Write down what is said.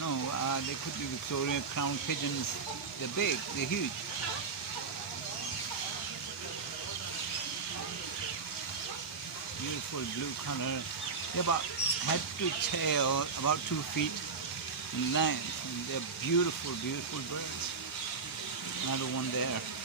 know. They could be Victoria crown pigeons. They're big, they're huge. Beautiful blue color. They're about head to tail, about 2 feet in length. And they're beautiful, beautiful birds. Another one there.